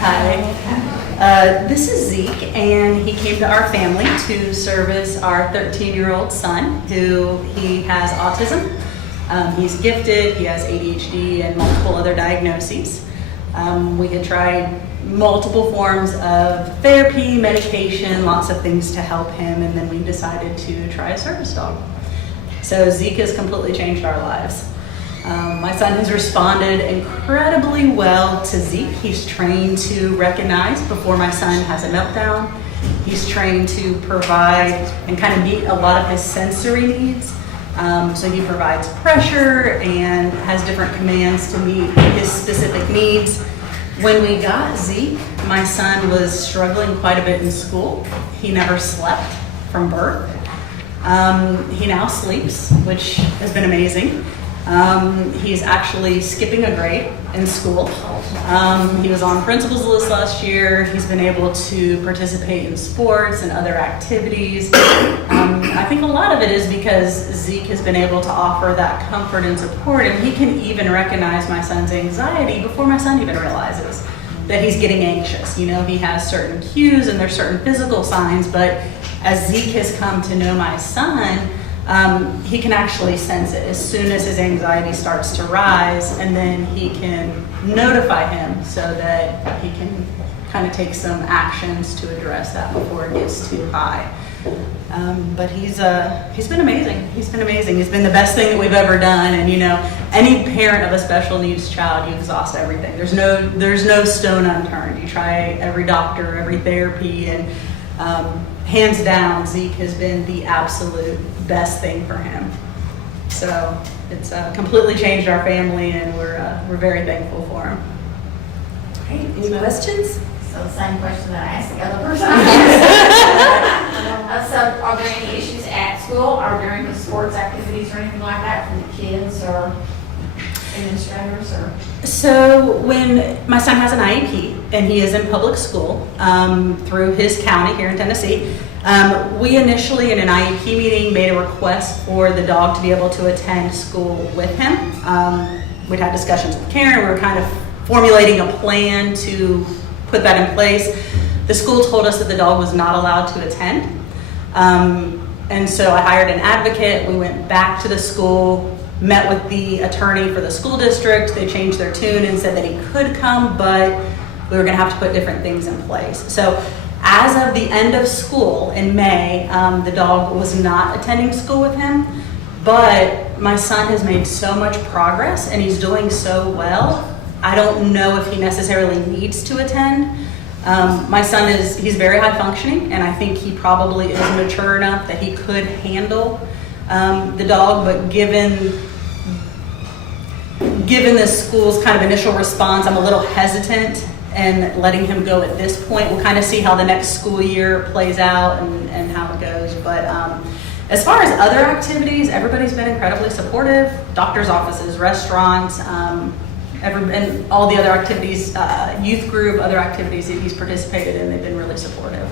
Hi. This is Zeke, and he came to our family to service our 13-year-old son, who he has autism. He's gifted, he has ADHD and multiple other diagnoses. We had tried multiple forms of therapy, medication, lots of things to help him, and then we decided to try a service dog. So Zeke has completely changed our lives. My son has responded incredibly well to Zeke. He's trained to recognize before my son has a meltdown. He's trained to provide and kind of meet a lot of his sensory needs. So he provides pressure and has different commands to meet his specific needs. When we got Zeke, my son was struggling quite a bit in school. He never slept from birth. He now sleeps, which has been amazing. He's actually skipping a grade in school. He was on principal's list last year. He's been able to participate in sports and other activities. I think a lot of it is because Zeke has been able to offer that comfort and support, and he can even recognize my son's anxiety before my son even realizes that he's getting anxious. You know, he has certain cues and there's certain physical signs, but as Zeke has come to know my son, he can actually sense it as soon as his anxiety starts to rise, and then he can notify him so that he can kind of take some actions to address that before it gets too high. But he's been amazing. He's been amazing. He's been the best thing that we've ever done. And you know, any parent of a special needs child, you exhaust everything. There's no stone unturned. You try every doctor, every therapy, and hands down, Zeke has been the absolute best thing for him. So it's completely changed our family, and we're very thankful for him. Great. Any questions? So the same question that I asked the other person. So are there any issues at school or during the sports activities or anything like that from the kids or administrators or? So when my son has an IEP and he is in public school through his county here in Tennessee, we initially in an IEP meeting made a request for the dog to be able to attend school with him. We'd had discussions with Karen. We were kind of formulating a plan to put that in place. The school told us that the dog was not allowed to attend. And so I hired an advocate. We went back to the school, met with the attorney for the school district. They changed their tune and said that he could come, but we were gonna have to put different things in place. So as of the end of school in May, the dog was not attending school with him, but my son has made so much progress and he's doing so well. I don't know if he necessarily needs to attend. My son he's very high functioning, and I think he probably is mature enough that he could handle the dog, but given the school's kind of initial response, I'm a little hesitant in letting him go at this point. We'll kind of see how the next school year plays out and how it goes. But as far as other activities, everybody's been incredibly supportive. Doctors' offices, restaurants, and all the other activities, youth group, other activities that he's participated in, they've been really supportive.